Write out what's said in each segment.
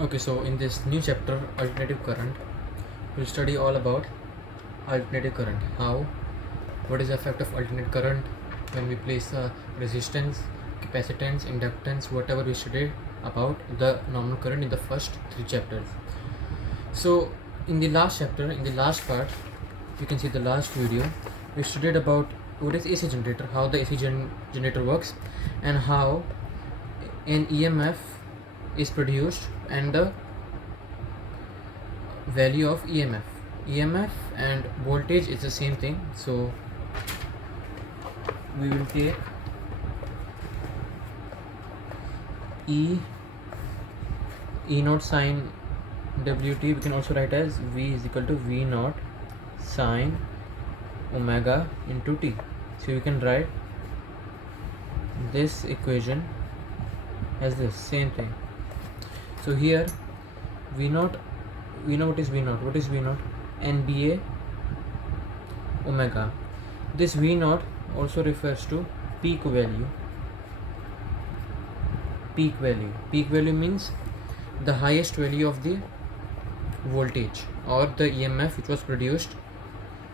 Okay, so in this new chapter, alternative current, we'll study all about alternative current. What is the effect of alternate current when we place a resistance, capacitance, inductance, whatever we studied about the normal current in the first three chapters. So in the last chapter, in the last part, you can see the last video, we studied about what is AC generator, how the AC generator works, and how an EMF is produced and the value of EMF and voltage is the same thing. So we will take E naught sine Wt, we can also write as V is equal to V naught sine omega into T. So you can write this equation as this same thing. So here V naught, we know what is V naught. What is V naught? NBA omega. This V naught also refers to peak value. Peak value means the highest value of the voltage or the EMF which was produced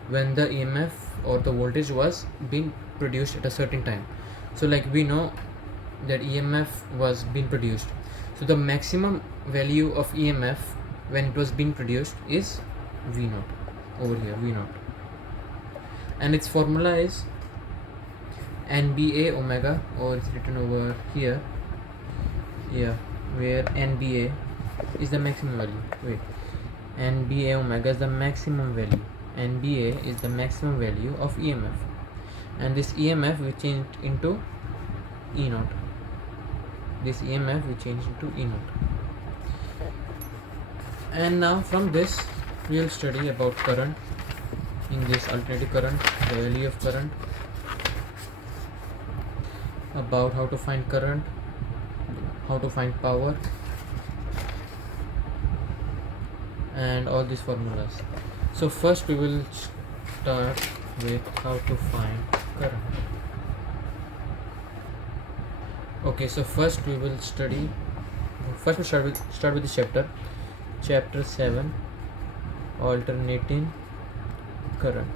when the EMF or the voltage was being produced at a certain time. So like we know that EMF was being produced, so the maximum value of EMF when it was being produced is V naught, over here V naught, and its formula is NBA omega, or it's written over here, where NBA is the maximum value. NBA omega is the maximum value. NBA is the maximum value of EMF, and this EMF we changed into E naught. This EMF we changed into E naught. And now from this we will study about current in this alternative current, the value of current, about how to find current, how to find power, and all these formulas. So first we will start with how to find current. Okay, so first we will start with this chapter 7, alternating current.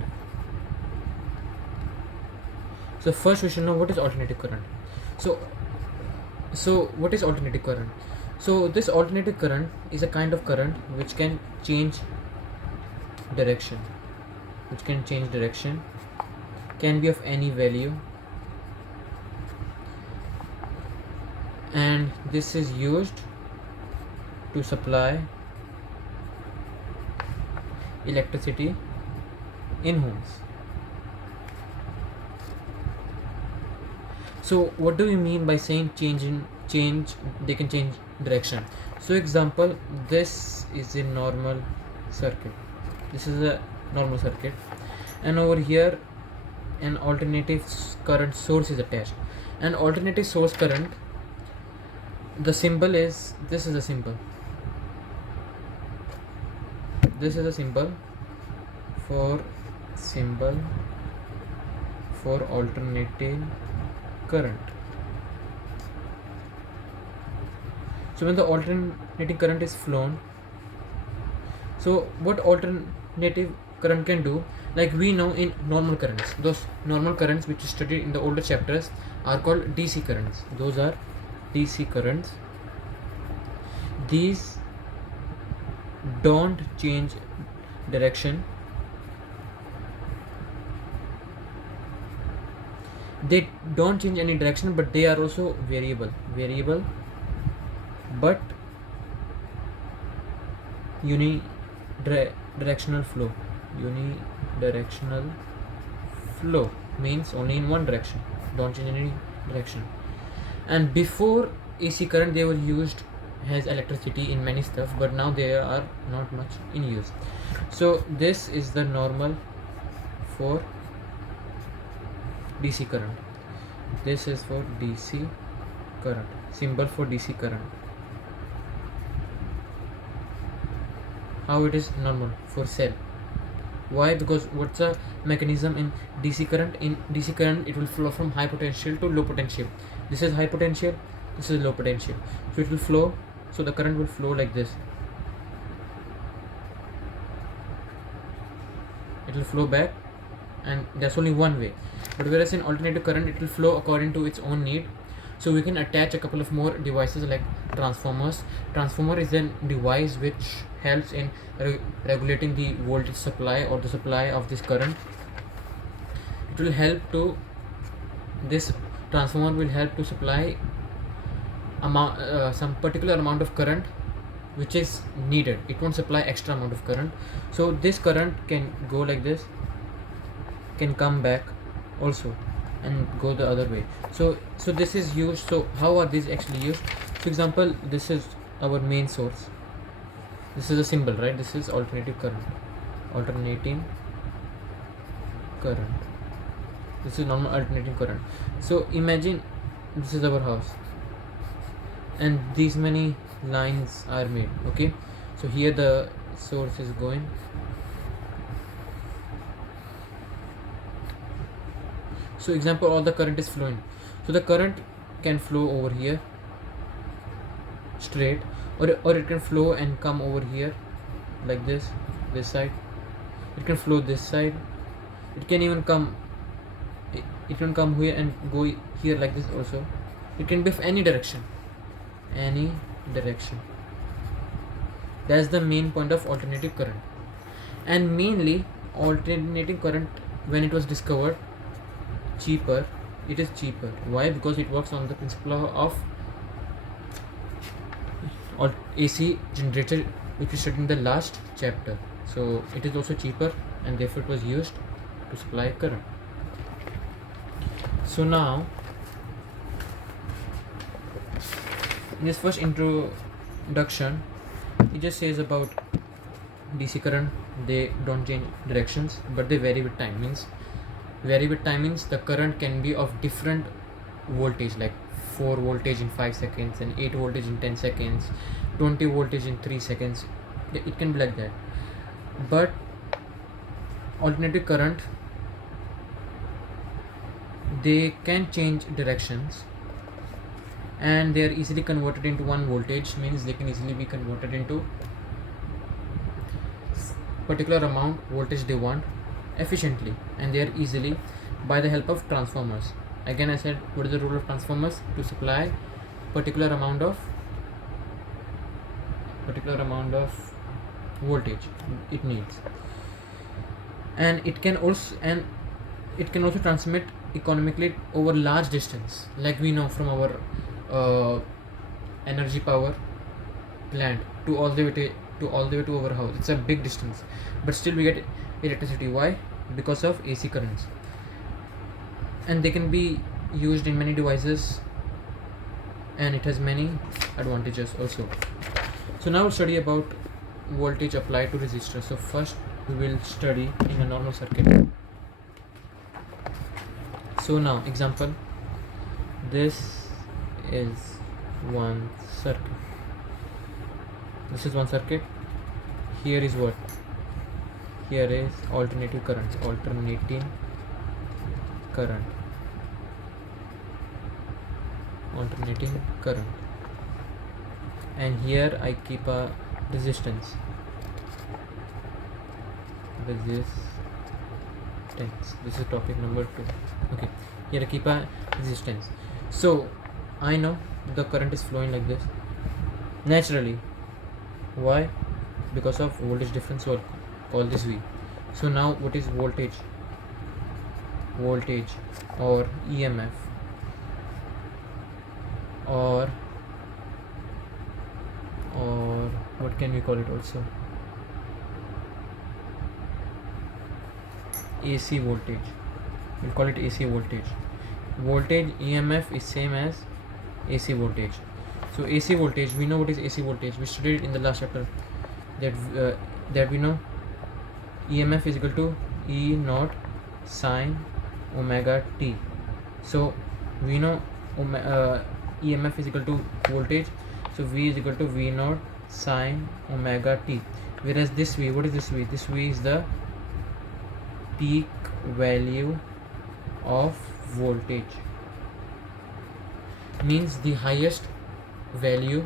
So first we should know what is alternative current. So what is alternative current? So this alternative current is a kind of current which can change direction, can be of any value, and this is used to supply electricity in homes. So what do we mean by saying they can change direction? So example, this is a normal circuit, and over here an alternative current source is attached. And alternative source current, the symbol is, this is a symbol for alternating current. So when the alternating current is flown, so what alternative current can do, like we know in normal currents, those normal currents which you studied in the older chapters are called DC currents. Those are DC currents. These don't change direction, they don't change any direction, but they are also variable but unidirectional flow means only in one direction, don't change any direction. And before AC current they were used as electricity in many stuff, but now they are not much in use. So this is the normal for DC current. This is for DC current, symbol for DC current. How it is normal for cell? Why? Because what's the mechanism in DC current? In DC current it will flow from high potential to low potential. This is high potential, this is low potential, so it will flow so the current will flow like this. It will flow back, and there's only one way. But whereas in alternating current, it will flow according to its own need. So we can attach a couple of more devices like transformers. Transformer is a device which helps in regulating the voltage supply or the supply of this current. It will help to, this transformer will help to supply some particular amount of current which is needed. It won't supply extra amount of current. So this current can go like this, can come back also, and go the other way. So this is used. So how are these actually used? For example, this is our main source. This is a symbol, right? This is alternating current. This is normal alternating current. So imagine this is our house, and these many lines are made. Okay, so here the source is going. So example, all the current is flowing. So the current can flow over here straight, or it can flow and come over here like this side. It can flow this side. It can even come, it can come here and go here like this also. It can be of any direction. That's the main point of alternating current. And mainly alternating current, when it was discovered, it is cheaper. Why? Because it works on the principle of AC generator, which we studied in the last chapter. So it is also cheaper, and therefore it was used to supply current. So now, in this first introduction, it just says about DC current. They don't change directions, but they vary with time. Means the current can be of different voltage, like 4 voltage in 5 seconds, and 8 voltage in 10 seconds, 20 voltage in 3 seconds. It can be like that. But alternating current, they can change directions, and they are easily converted into one voltage. Means they can easily be converted into particular amount voltage they want efficiently, and they are easily by the help of transformers. Again, I said, what is the role of transformers? To supply particular amount of voltage it needs. And it can also transmit economically over large distance, like we know from our energy power plant to all the way to our house. It's a big distance, but still we get electricity. Why? Because of AC currents. And they can be used in many devices, and it has many advantages also. So now we'll study about voltage applied to resistor. So first we will study in a normal circuit. So now example, this is one circuit. Here is what? Here is alternating current. And here I keep a resistance. This is topic number 2. Okay, here I keep a resistance. So I know the current is flowing like this naturally. Why? Because of voltage difference, or call this V. So now what is voltage or EMF, or what can we call it also? AC voltage. We'll call it AC voltage. Voltage EMF is same as AC voltage. So AC voltage, we know what is AC voltage. We studied it in the last chapter, that we know EMF is equal to E naught sine omega t. So we know EMF is equal to voltage, so V is equal to V naught sine omega t. Whereas this V, what is this V? This V is the peak value of voltage. Means the highest value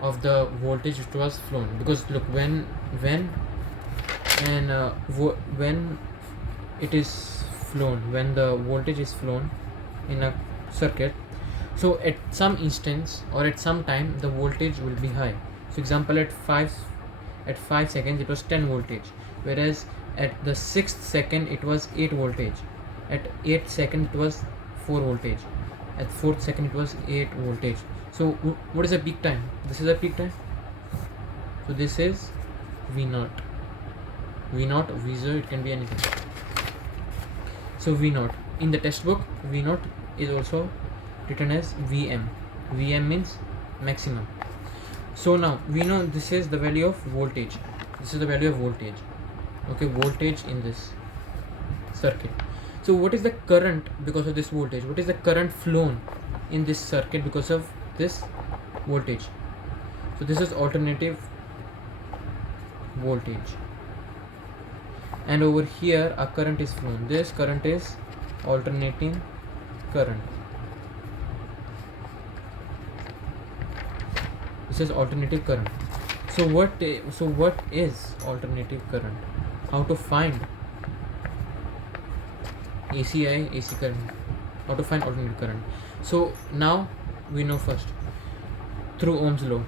of the voltage which was flown. Because look, when when it is flown, when the voltage is flown in a circuit, so at some instance or at some time the voltage will be high. So example, at 5 seconds it was 10 voltage, whereas at the 6th second it was 8 voltage, at 8th second it was 4 voltage, at 4th second it was 8 voltage. So what is the peak time? This is a peak time. So this is V0, V0, it can be anything. So V0 in the textbook, V0 is also written as Vm. Vm means maximum. So now we know this is the value of voltage. This is the value of voltage. Okay, voltage in this circuit. So what is the current because of this voltage? What is the current flown in this circuit because of this voltage? So this is alternative voltage, and over here a current is flown. This current is alternating current. This is alternative current. So what is alternative current? How to find AC current? How to find alternative current? So now we know first through Ohm's law,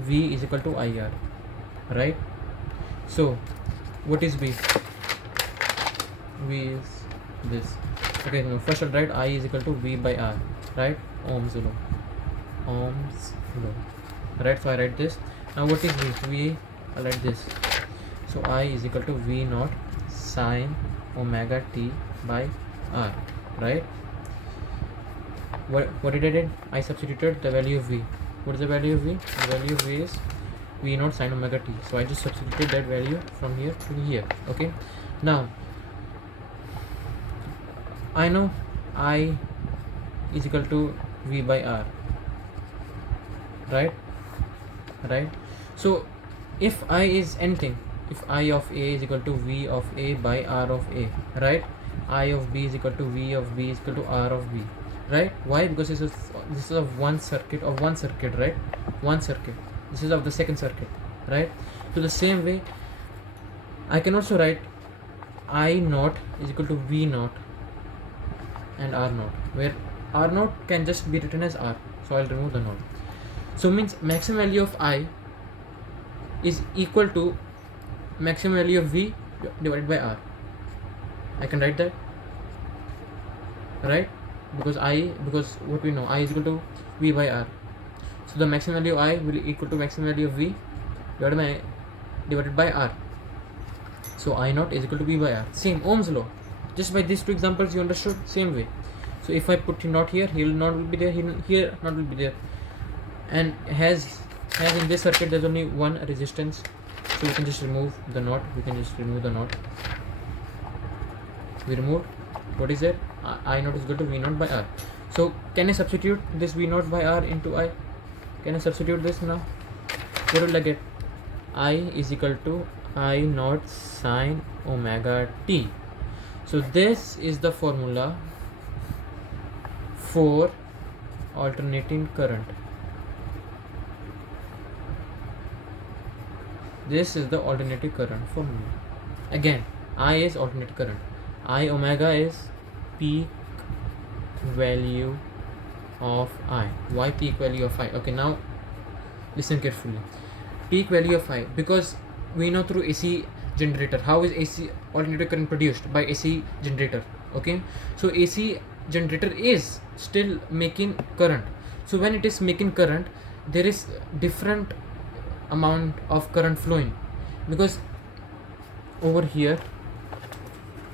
V is equal to IR, right? So what is V? V is this. Okay, now first I'll write I is equal to V by R, right? Ohm's law, right? So I write this. Now what is V? I write this. So I is equal to V naught sine omega t by R, right? What did I did? I substituted the value of V. What is the value of V? The value of V is V naught sine omega t. So I just substituted that value from here to here. Okay. Now I know I is equal to V by R, right? So if I is anything, if I of A is equal to V of A by R of A, right? I of B is equal to V of B is equal to R of B, right? Why? Because this is of one circuit, right? One circuit. This is of the second circuit, right? So the same way I can also write I naught is equal to V naught and R naught, where R naught can just be written as R. So I'll remove the naught. So means maximum value of I is equal to maximum value of V divided by R. I can write that, right? Because what we know, I is equal to V by R. So the maximum value of I will equal to maximum value of V divided by R. So I naught is equal to V by R. Same Ohm's law. Just by these two examples you understood. Same way. So if I put naught here, naught will be there. Here naught will be there. And as in this circuit there's only one resistance, so we can just remove the naught. We removed. What is it? I naught is equal to V naught by R. So can I substitute this V naught by R into I? Can I substitute this now? What will I get? I is equal to I naught sine omega t. So this is the formula for alternating current. This is the alternating current formula. Again, I is alternating current. I omega is peak value of I. Why peak value of I? Okay, now listen carefully. Peak value of I, because we know through AC generator. How is AC alternating current produced? By AC generator. Okay, so AC generator is still making current. So when it is making current, there is different amount of current flowing, because over here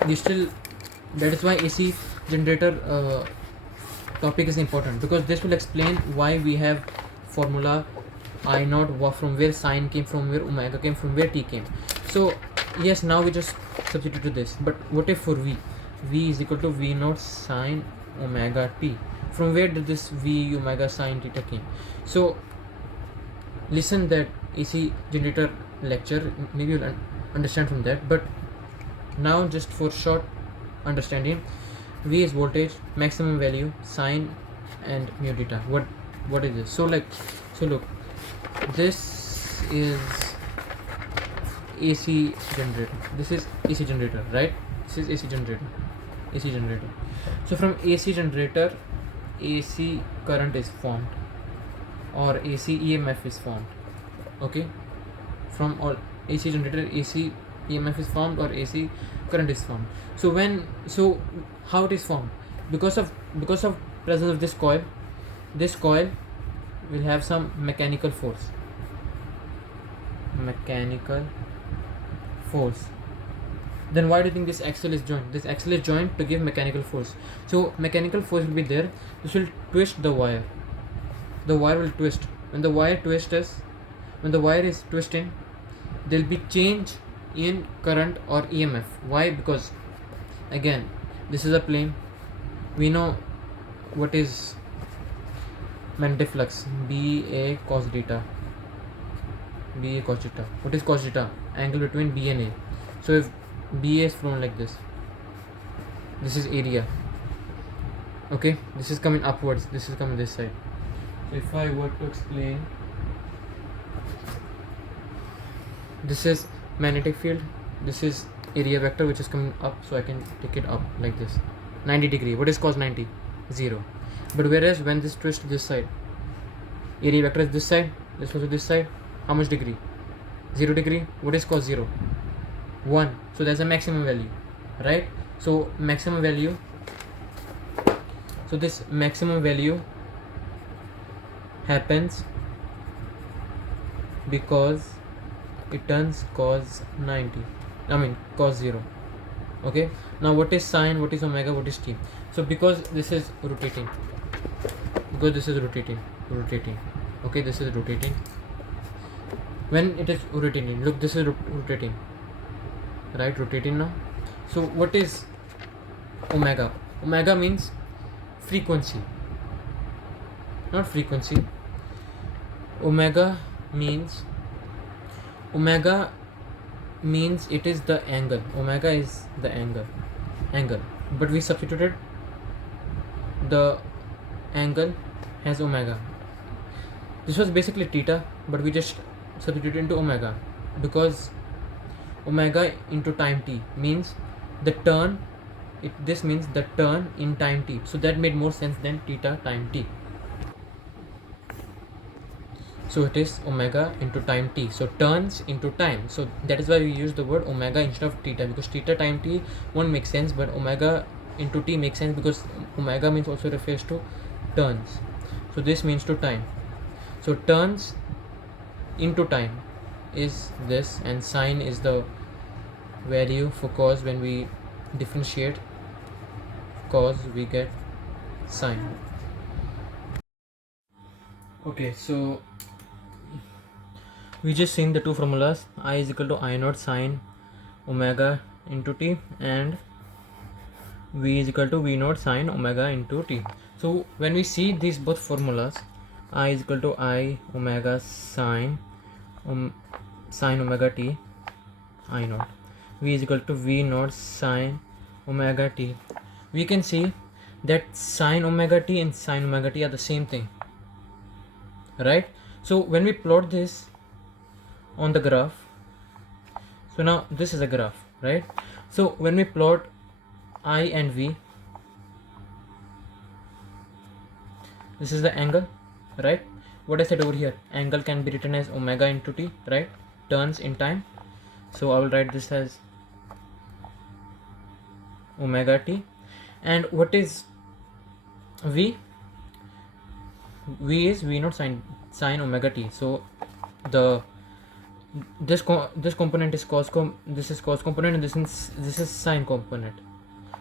that is why AC generator topic is important, because this will explain why we have formula I naught, from where sine came, from where omega came, from where t came. So yes, now we just substitute this. But what if for V is equal to V naught sine omega t? From where did this V omega sine theta came? So listen that AC generator lecture, maybe you'll understand from that. But now just for short understanding, V is voltage, maximum value, sine and mu theta. What is this? So look, this is AC generator. This is AC generator, right? This is AC generator. AC generator. So from AC generator, AC current is formed, or AC EMF is formed. Okay, from all AC generator, AC EMF is formed or AC current is formed. So how it is formed? Because of presence of this coil. This coil will have some mechanical force. Then why do you think this axle is joined? This axle is joined to give mechanical force. So mechanical force will be there. This will twist the wire. The wire will twist. When the wire is twisting, there will be change in current or EMF. Why? Because again, this is a plane. We know what is magnetic flux. BA cos theta. What is cos theta? Angle between B and A. So if BA is flown like this is area. Okay, this is coming upwards, this is coming this side. So if I were to explain, this is magnetic field, this is area vector which is coming up, so I can take it up like this, 90 degree. What is cos 90? 0. But whereas when this twists to this side, area vector is this side, this also this side, how much degree? 0 degree. What is cos 0? 1. So that's a maximum value, right? So maximum value, so this maximum value happens because it turns cos 90, cos 0. Okay, now what is sine, what is omega, what is t? So because this is rotating, okay, this is rotating. When it is rotating, look, this is rotating, right? Rotating now. So what is omega? Omega means frequency, not frequency. Omega means it is the angle. Omega is the angle, but we substituted the angle as omega. This was basically theta, but we just substituted into omega because omega into time t means the turn. This means the turn in time t, so that made more sense than theta time t. So it is omega into time t, so turns into time. So that is why we use the word omega instead of theta, because theta time t won't make sense, but omega into t makes sense because omega means also refers to turns. So this means to time. So turns into time is this, and sine is the value for cos. When we differentiate cos, we get sine. Okay, so we just seen the two formulas. I is equal to I naught sine omega into t, and V is equal to V naught sine omega into t. So when we see these both formulas, I is equal to I omega sine omega t, I naught. V is equal to V naught sine omega t. We can see that sine omega t and sine omega t are the same thing, right? So when we plot this on the graph, so now this is a graph, right? So when we plot I and V, this is the angle, right? What I said over here, angle can be written as omega into t, right? Turns in time. So I will write this as omega t. And what is V? V is V naught sine omega t. So this component is cos this is cos component, and this is sine component.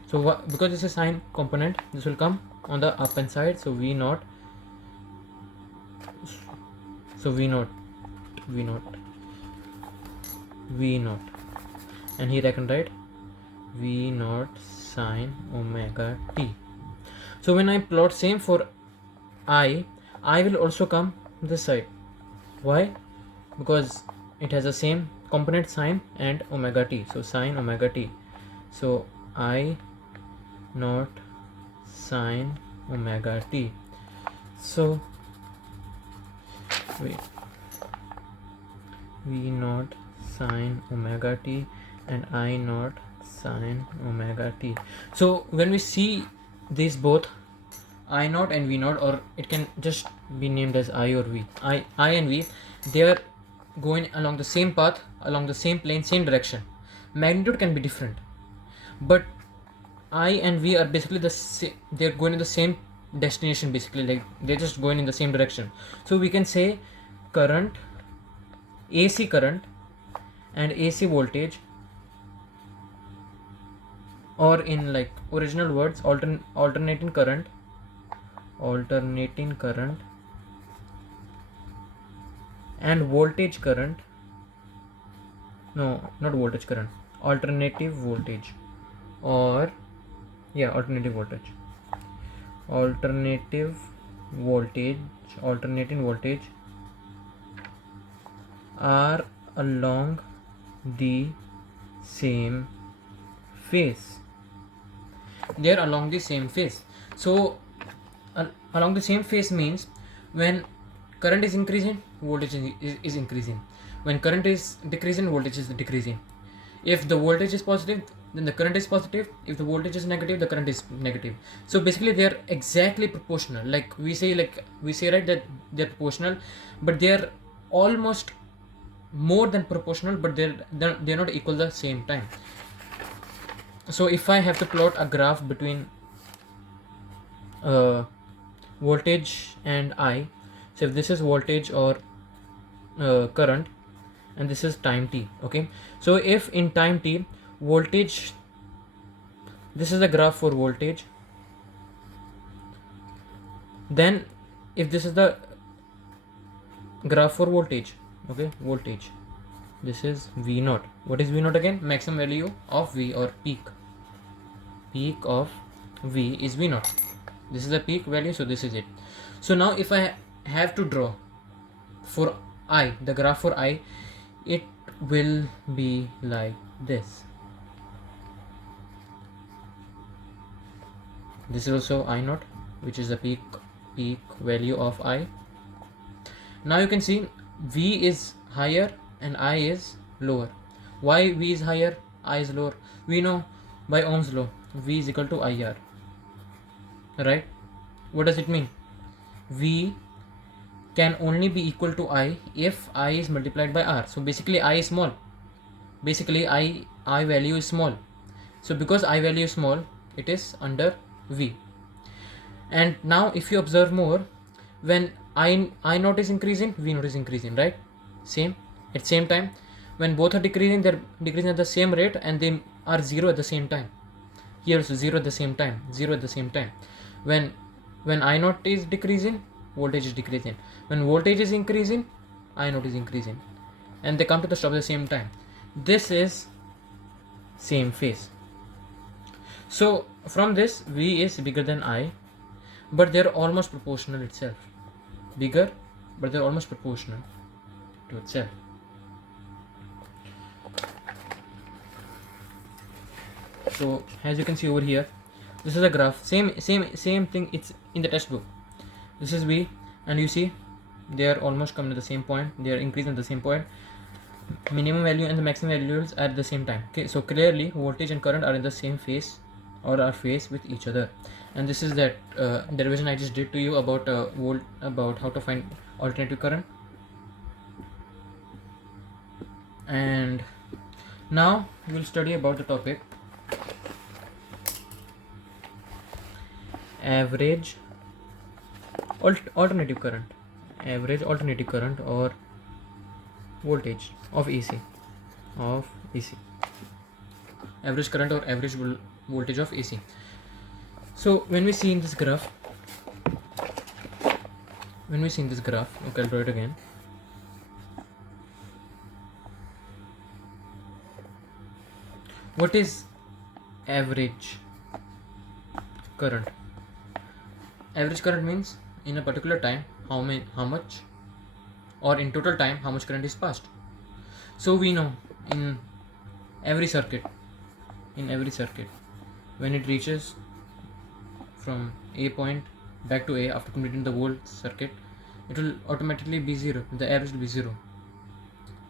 So because this is sine component, this will come on the up hand side. So V naught. So V naught, and here I can write V naught sine omega t. So when I plot same for I will also come this side. Why? Because it has the same component, sine and omega t. So sine omega t. So I naught sine omega t. So wait, V naught sine omega t and I naught sine omega t. So when we see these both I naught and V naught, or it can just be named as I or V, I and V, they are going along the same path, along the same plane, same direction. Magnitude can be different, but I and V are basically they're going in the same destination, basically, like they're just going in the same direction. So we can say current, AC current and AC voltage, or in like original words, alternating current and voltage current, no, not voltage current, alternating voltage alternating voltage are along the same phase. They are along the same phase. So along the same phase means when current is increasing, voltage is increasing. When current is decreasing, voltage is decreasing. If the voltage is positive, then the current is positive. If the voltage is negative, the current is negative. So basically they are exactly proportional. Like we say right, that they're proportional, but they're almost more than proportional, but they're not equal the same time. So if I have to plot a graph between voltage and I, so if this is voltage or current and this is time t, okay, so if in time t voltage, this is the graph for voltage, then if this is the graph for voltage, okay, voltage, this is V naught. What is V naught again? Maximum value of V, or peak of V is V naught. This is the peak value, so this is it. So now if I have to draw for I, the graph for I, it will be like this. This is also I naught, which is the peak value of I. Now you can see V is higher and I is lower. Why V is higher, I is lower? We know by Ohm's law, V is equal to IR, right? What does it mean? V can only be equal to I if I is multiplied by R. So basically I is small. Basically I value is small. So because I value is small, it is under V. And now if you observe more, when I naught is increasing, V naught is increasing, right? Same, at same time. When both are decreasing, they're decreasing at the same rate, and they are zero at the same time. Here also zero at the same time, zero at the same time. When I naught is decreasing, voltage is decreasing. When voltage is increasing, I naught is increasing, and they come to the stop at the same time. This is same phase. So from this, V is bigger than I, but they're almost proportional itself. Bigger, but they're almost proportional to itself. So as you can see over here, this is a graph, same thing, it's in the textbook. This is V, and you see they are almost coming to the same point, they are increasing at the same point. Minimum value and the maximum values are at the same time. Okay, so clearly voltage and current are in the same phase, or are phase with each other. And this is that derivation I just did to you about about how to find alternative current. And now we will study about the topic average alternative current, or voltage of AC, average current or average voltage of AC. So when we see in this graph, okay, I'll draw it again. What is average current? Average current means in a particular time how much, or in total time how much current is passed. So we know in every circuit, when it reaches from A point back to A after completing the whole circuit, it will automatically be zero. The average will be zero.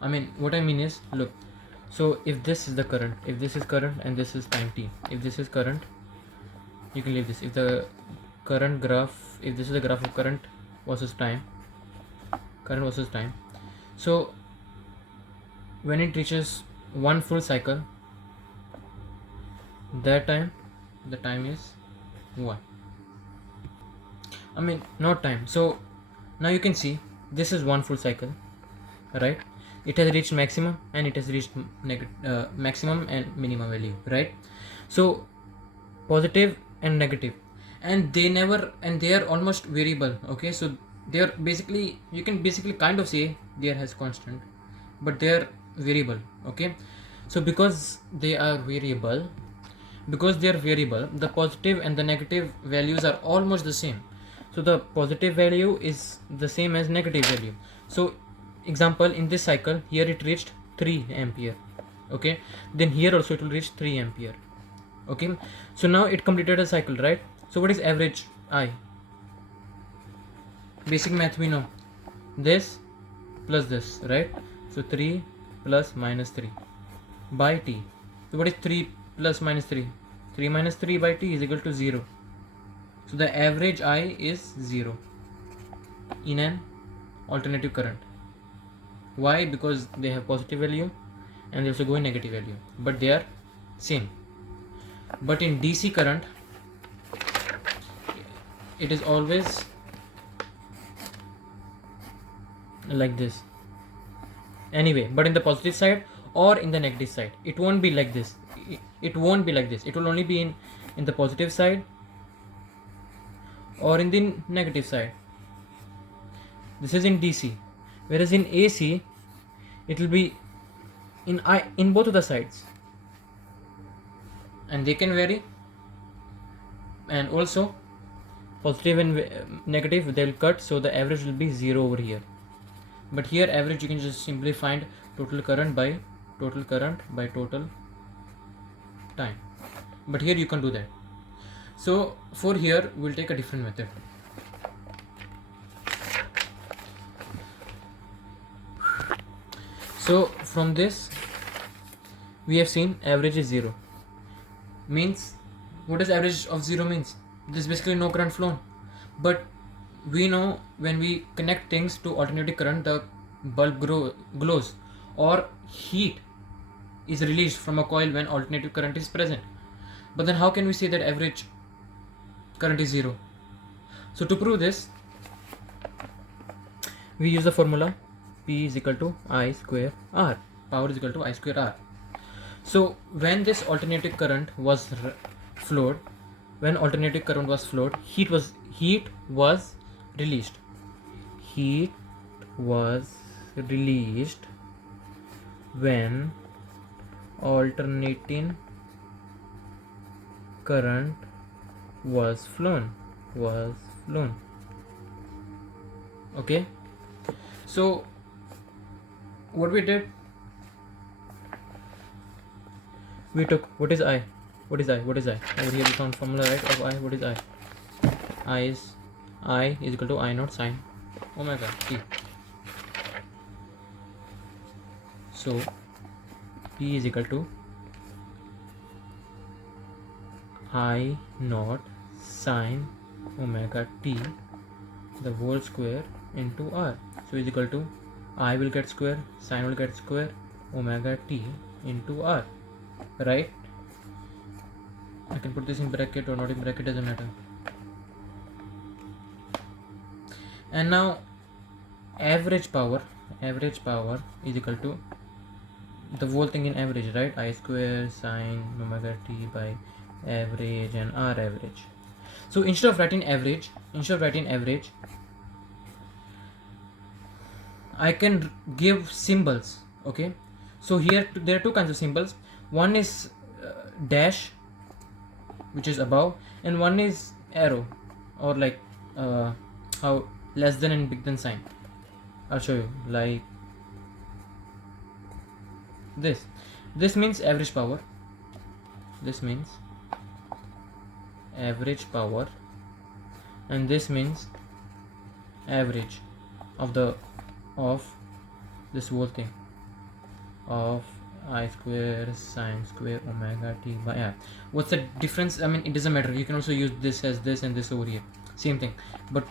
I mean, what I mean is, look, so if this is the current, if this is current and this is time t, if this is current, you can leave this. If the current graph, if this is the graph of current versus time, so when it reaches one full cycle, that time, the time is 1. I mean, not time. So now you can see this is one full cycle, right? It has reached maximum and it has reached maximum and minimum value, right? So positive and negative, and they are almost variable. Okay, so they are basically, you can basically kind of say they are as constant, but they are variable. Okay, so because they are variable, the positive and the negative values are almost the same. So the positive value is the same as negative value. So example, in this cycle here it reached 3 ampere. Okay, then here also it will reach 3 ampere. Okay, so now it completed a cycle, right? So what is average I? Basic math we know, this plus this, right? So 3 plus minus 3 by t. So what is 3 plus minus 3? 3 minus 3 by t is equal to 0. So the average I is 0 in an alternative current. Why? Because they have positive value and they also go in negative value, but they are same. But in DC current, it is always like this. Anyway, but in the positive side or in the negative side, it won't be like this. It won't be like this. It will only be in the positive side or in the negative side. This is in DC, whereas in AC, it will be in both of the sides, and they can vary. And also, positive and negative, they will cut, so the average will be 0 over here. But here average, you can just simply find total current by total time. But here you can do that. So for here we'll take a different method. So from this we have seen average is 0. Means, what does average of 0 means? This is basically no current flown. But we know when we connect things to alternating current, the bulb glows, or heat is released from a coil when alternating current is present. But then how can we say that average current is 0? So to prove this, we use the formula P is equal to I square R. Power is equal to I square R. So when this alternating current was flowed, heat was released. Heat was released when alternating current was flown. Okay, so what we did, we took, what is I? Over here we found formula, right, of I. What is I? I is equal to I naught sine omega t. So P is equal to I naught sine omega t the whole square into R. So is equal to I will get square, sine will get square, omega t into R, right? I can put this in bracket or not in bracket, doesn't matter. And now average power is equal to the whole thing in average, right? I square sine omega t by average and R average. So instead of writing average, I can give symbols. Okay, so here there are two kinds of symbols. One is dash, which is above, and one is arrow, or like how less than and big than sign. I'll show you, like this means average power, and this means average of this whole thing. of I square sine square omega t by r. What's the difference? I mean, it doesn't matter. You can also use this as this and this over here. Same thing. But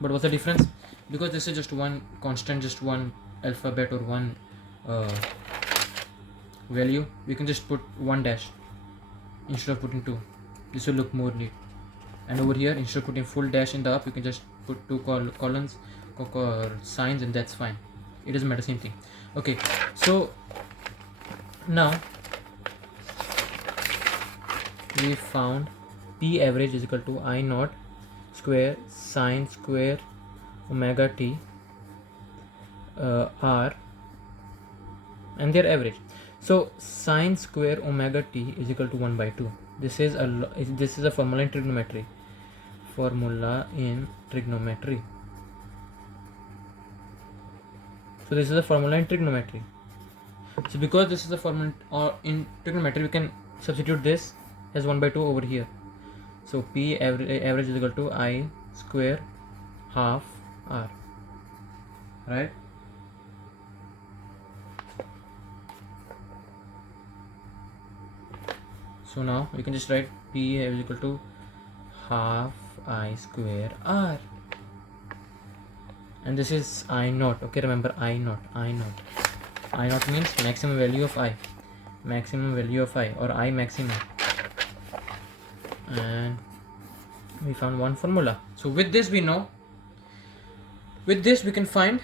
what's the difference? Because this is just one constant, just one alphabet or one value, we can just put one dash instead of putting two. This will look more neat. And over here, instead of putting full dash in the up, you can just put two columns or signs, and that's fine. It doesn't matter, same thing. Okay, so now we found P average is equal to I naught square sine square omega t r, and their average. So sine square omega t is equal to 1 by 2. This is a formula in trigonometry. So this is a formula in trigonometry. So because this is a formula in trigonometry, we can substitute this as 1 by 2 over here. So P average is equal to I square half R, right? So now we can just write P is equal to half I square R, and this is I naught. Okay, remember I naught. I naught means maximum value of I, or I maximum. And we found one formula. So with this we know, with this we can find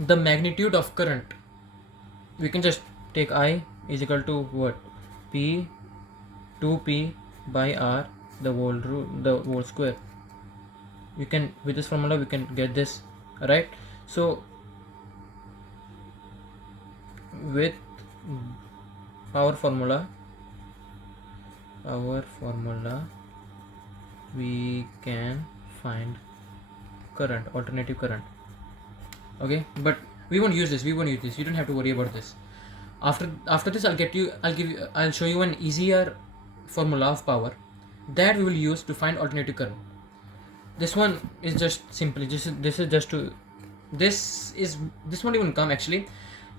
the magnitude of current. We can just take I is equal to what? P 2P by R the whole square. We can, with this formula we can get this, right? So with our formula we can find current, alternative current. Okay, but we won't use this. You don't have to worry about this. After this I'll show you an easier formula of power that we will use to find alternative current. This one is just simply this won't even come actually.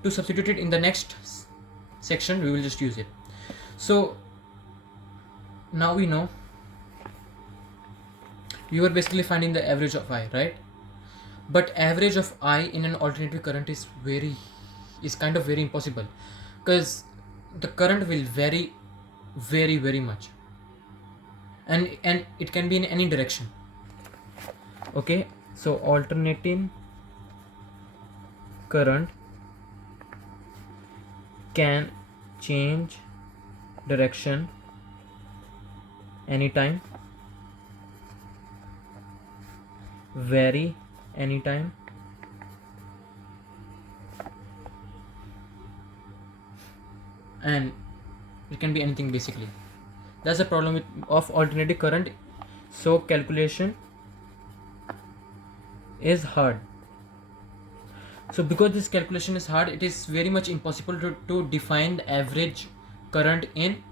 To substitute it in the next section, we will just use it. So now we know you are basically finding the average of I, right? But average of I in an alternative current is kind of very impossible, because the current will vary very, very much, and it can be in any direction. Okay, so alternating current can change direction anytime, vary anytime, and it can be anything basically. That's the problem of alternating current. So calculation is hard. So because this calculation is hard, it is very much impossible to define the average current in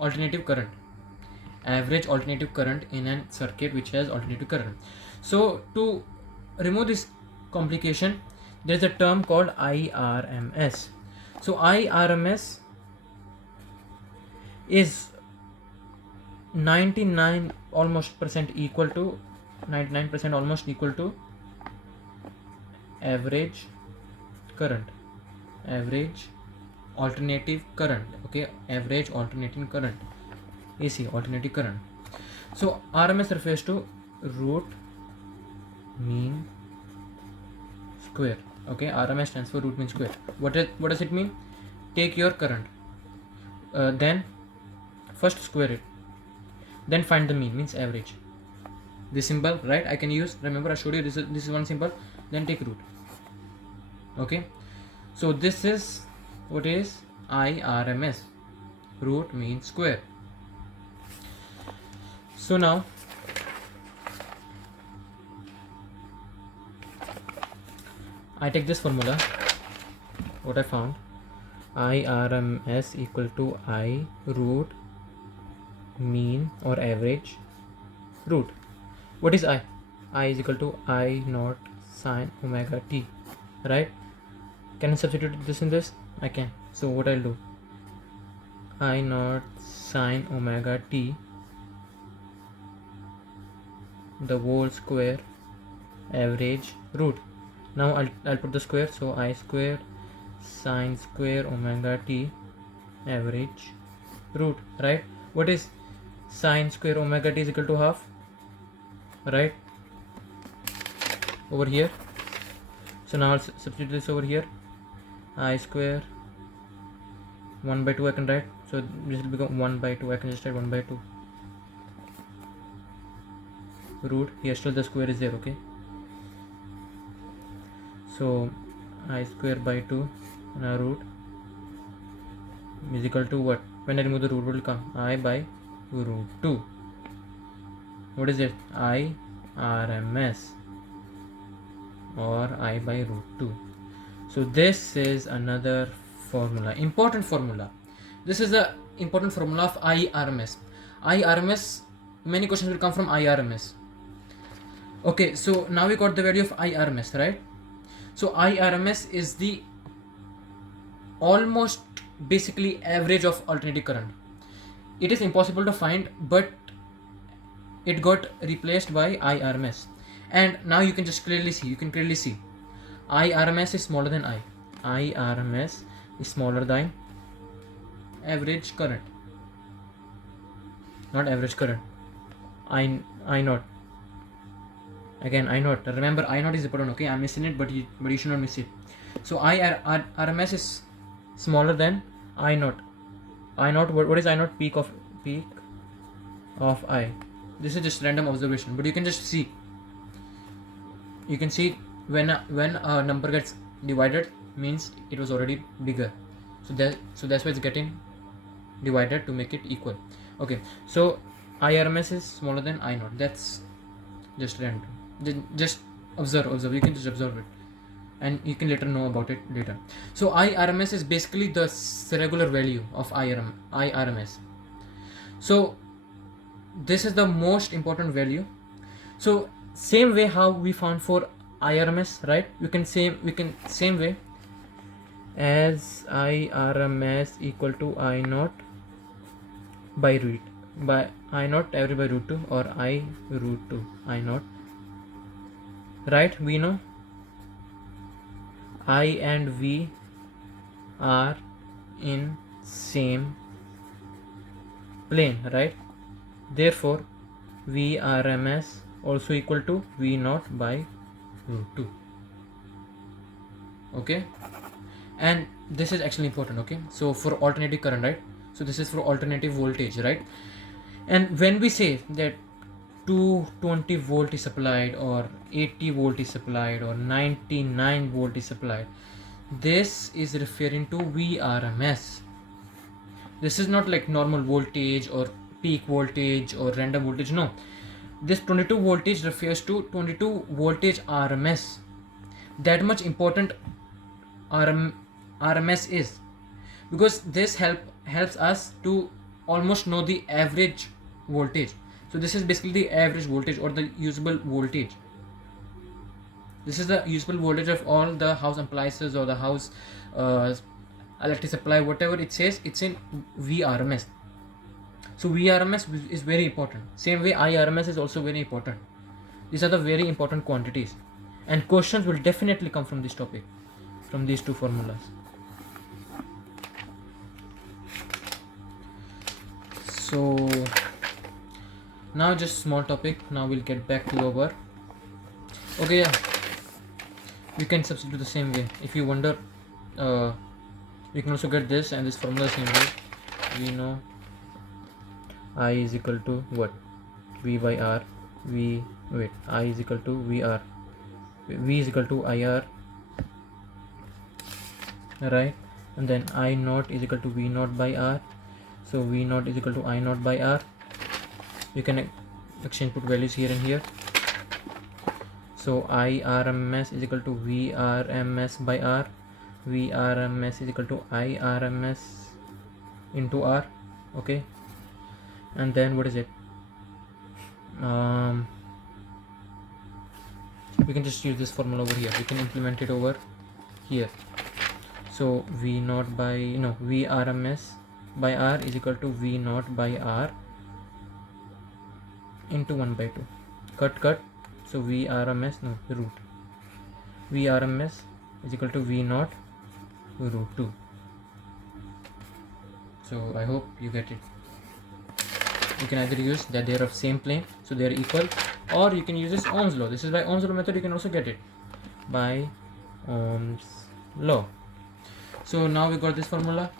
alternative current. Average alternative current in a circuit which has alternative current. So to remove this complication, there is a term called IRMS. So IRMS is 99% almost equal to average current, average alternative current. Okay, average alternating current, AC, alternative current. So RMS refers to root mean square. Okay, RMS stands for root mean square. What does it mean? Take your current, then first square it, then find the mean, means average. This symbol, right? I can use, remember I showed you this is one symbol, then take root. Okay, so this is what is IRMS, root mean square. So now I take this formula, what I found, IRMS equal to I root mean or average root. What is I? I is equal to I naught sine omega t, right? Can I substitute this in this? I can. So what I'll do, I naught sine omega t the whole square average root. Now I'll put the square, so I square sine square omega t average root, right? What is sine square omega t is equal to half, right? Over here. So now I'll substitute this over here. I square 1 by 2 I can write, so this will become 1 by 2. I can just write 1 by 2 root. Here still the square is there, okay? So I square by 2 now root is equal to what? When I remove the root, what will come? I by root 2. What is it? I RMS or I by root 2. So this is another formula, important formula. This is the important formula of IRMS. IRMS, many questions will come from IRMS. Okay, so now we got the value of IRMS, right? So IRMS is the almost basically average of alternating current. It is impossible to find, but it got replaced by IRMS. And now you can just clearly see, IRMS is smaller than I. IRMS is smaller than average current. Not average current. I naught. Again, I naught. Remember, I naught is important, okay? I'm missing it, but you should not miss it. So RMS is smaller than I naught. I naught. What is I naught? Peak of I. This is just random observation, but you can just see. You can see when a number gets divided, means it was already bigger. So that's why it's getting divided to make it equal. Okay, so IRMS is smaller than I naught. That's just random. Just observe. You can just observe it, and you can later know about it later. So IRMS is basically the regular value of IRMS. So this is the most important value. So same way how we found for IRMS, right? We can same way as IRMS equal to I naught by root by I naught average by root 2 or I root 2 I naught, right? We know I and V are in same plane, right? Therefore VRMS also equal to V naught by root 2. Okay, and this is actually important, okay? So for alternating current, right? So this is for alternating voltage, right? And when we say that 220 volt is supplied or 80 volt is supplied or 99 volt is supplied, this is referring to VRMS. This is not like normal voltage or peak voltage or random voltage. No, this 22 voltage refers to 22 voltage RMS. That much important RMS is, because this helps us to almost know the average voltage. So this is basically the average voltage or the usable voltage. This is the usable voltage of all the house appliances or the house electric supply, whatever it says, it's in VRMS. So VRMS is very important. Same way IRMS is also very important. These are the very important quantities, and questions will definitely come from this topic, from these two formulas. So now just small topic. Now we'll get back to our. Okay, yeah, we can substitute the same way. If you wonder, we can also get this and this formula same way. We know I is equal to what? V by R. I is equal to VR. V is equal to IR, right? And then I naught is equal to V naught by R. So V naught is equal to I naught by R. You can exchange put values here and here. So IRMS is equal to VRMS by R. VRMS is equal to IRMS into R. Okay, and then what is it? We can just use this formula over here. We can implement it over here. So V naught by V RMS by R is equal to V naught by R into 1 by 2. Cut. So V RMS root V RMS is equal to V naught root 2. So I hope you get it. You can either use that they are of same plane, so they are equal, or you can use this Ohm's law. This is by Ohm's law method. You can also get it by Ohm's law. So now we got this formula,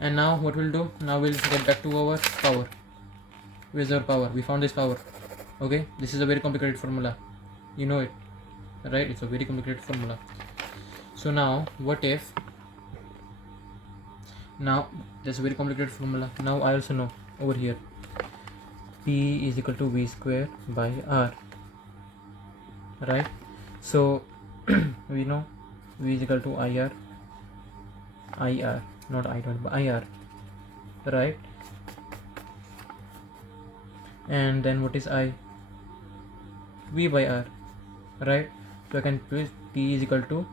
and now what we'll do, now we'll get back to our power. Where's our power? We found this power. Okay, this is a very complicated formula, you know it, right? It's a very complicated formula. So now what if, now that's a very complicated formula. Now I also know over here P is equal to V square by R, right? So we know V is equal to IR, not I don't, but IR, right? And then what is I? V by R, right? So I can put P is equal to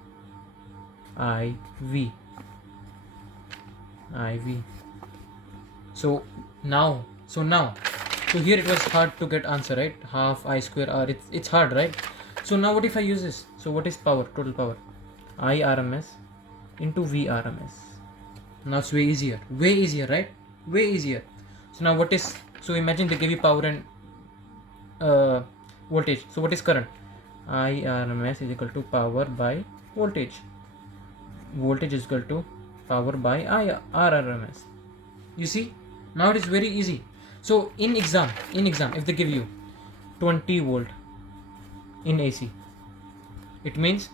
IV. So here it was hard to get answer, right? Half I square R, it's hard, right? So now what if I use this? So what is power, total power? I RMS into V RMS. Now it's way easier, right? Way easier. So now what is, so imagine they give you power and voltage. So what is current? I RMS is equal to power by voltage. Voltage is equal to power by I RMS. You see, now it is very easy. So in exam, if they give you 20 volt in AC, it means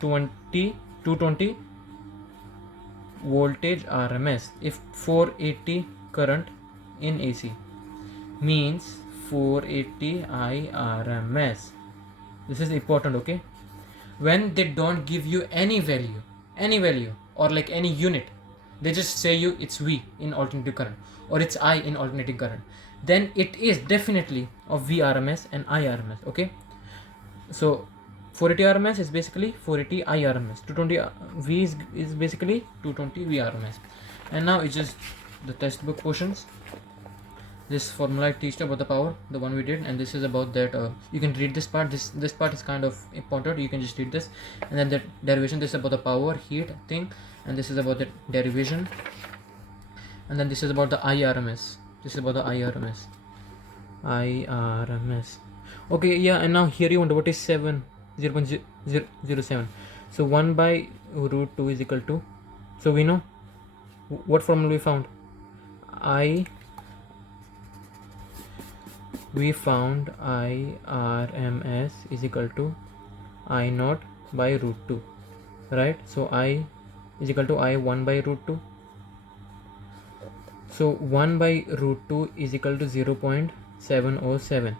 220 voltage RMS. If 480 current in AC, means 480 I RMS. This is important, okay? When they don't give you any value or like any unit, they just say you it's V in alternating current or it's I in alternating current, then it is definitely of V RMS and I RMS, okay? So 480 RMS is basically 480 I RMS, 220 V is basically 220 V RMS. And now it's just the textbook portions. This formula I teach about the power, the one we did, and this is about that. You can read this part. This part is kind of important. You can just read this, and then the derivation. This is about the power, heat thing, and this is about the derivation, and then this is about the IRMS. This is about the IRMS. Okay, yeah, and now here you wonder what is 0.007. So 1 by root 2 is equal to. So we know what formula we found. We found IRMS is equal to I naught by root 2, right? So I is equal to I 1 by root 2. So 1 by root 2 is equal to 0.707.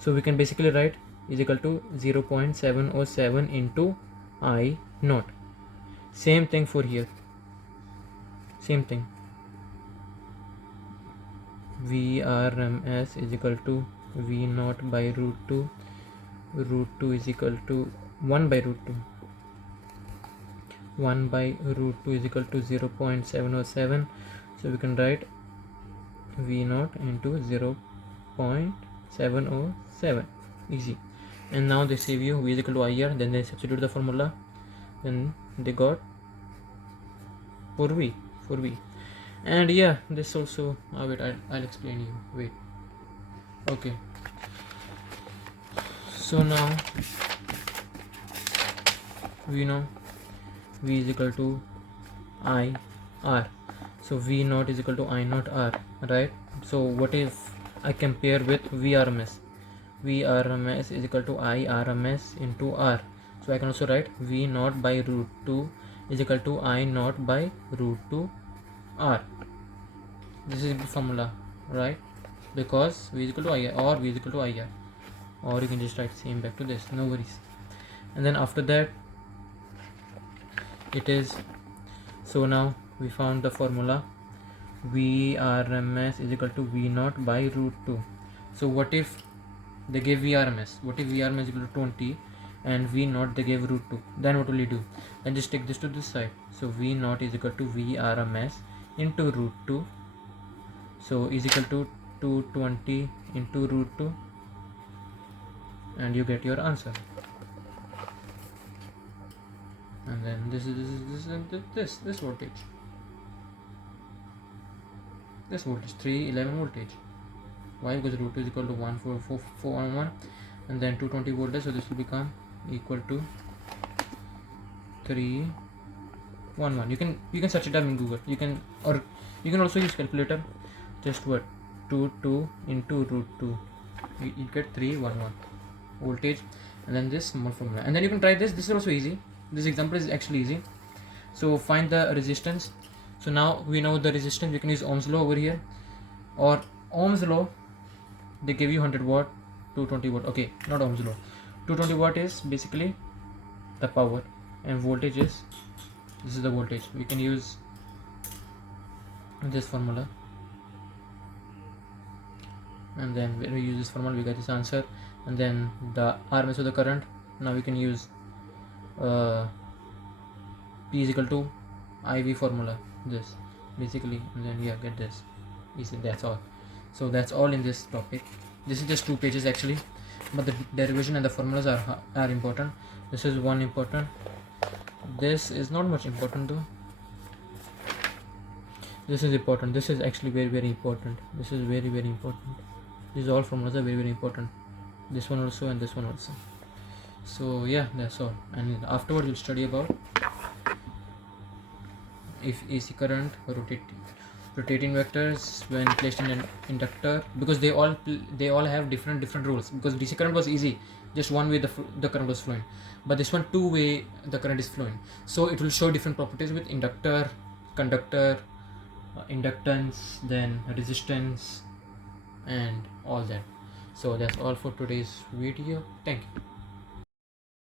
So we can basically write is equal to 0.707 into I naught. Same thing for here. Same thing. VRMS is equal to V naught by root 2. Root 2 is equal to 1 by root 2. 1 by root 2 is equal to 0.707. So we can write V naught into 0.707. Easy. And now they save you V is equal to IR. Then they substitute the formula. Then they got 4V. And yeah, this also, wait, I'll explain you, wait. Okay, so now we know V is equal to I R. So V naught is equal to I naught R, right? So what if I compare with VRMS? VRMS is equal to I RMS into R. So I can also write V naught by root 2 is equal to I naught by root 2 R. This is the formula, right? Because V is equal to IR or V is equal to IR, or you can just write same back to this, no worries. And then after that it is, so now we found the formula VRMS is equal to V naught by root 2. So what if they give VRMS? What if VRMS is equal to 20 and V naught they gave root 2. Then what will you do? Then just take this to this side. So V naught is equal to V RMS into root 2. So is equal to 220 into root 2, and you get your answer. And then this voltage. This voltage 311 voltage. Why? Because root 2 is equal to 14441, and then 220 voltage. So this will become equal to 311. You can search it up in Google. You can also use calculator. Just what? 2 into root 2. You get 311 voltage, and then this small formula. And then you can try this. This is also easy. This example is actually easy. So find the resistance. So now we know the resistance. We can use Ohm's law over here, or Ohm's law. They give you 100 watt, 220 watt. Okay, not Ohm's law. 220 watt is basically the power, and voltage is, this is the voltage. We can use this formula, and then when we use this formula we get this answer. And then the RMS of the current, now we can use P is equal to IV formula, this basically, and then yeah, get this easy. That's all. So that's all in this topic. This is just 2 pages actually, but the derivation and the formulas are important. This is one important. This is not much important though. This is important. This is actually very important. This is very important. These all formulas are very important. This one also and this one also. So yeah, that's all. And afterwards we'll study about if AC current rotating vectors when placed in an inductor, because they all have different rules. Because DC current was easy, just one way the current was flowing, but this one 2 way the current is flowing. So it will show different properties with inductor, conductor, inductance, then resistance, and all that. So that's all for today's video. Thank you.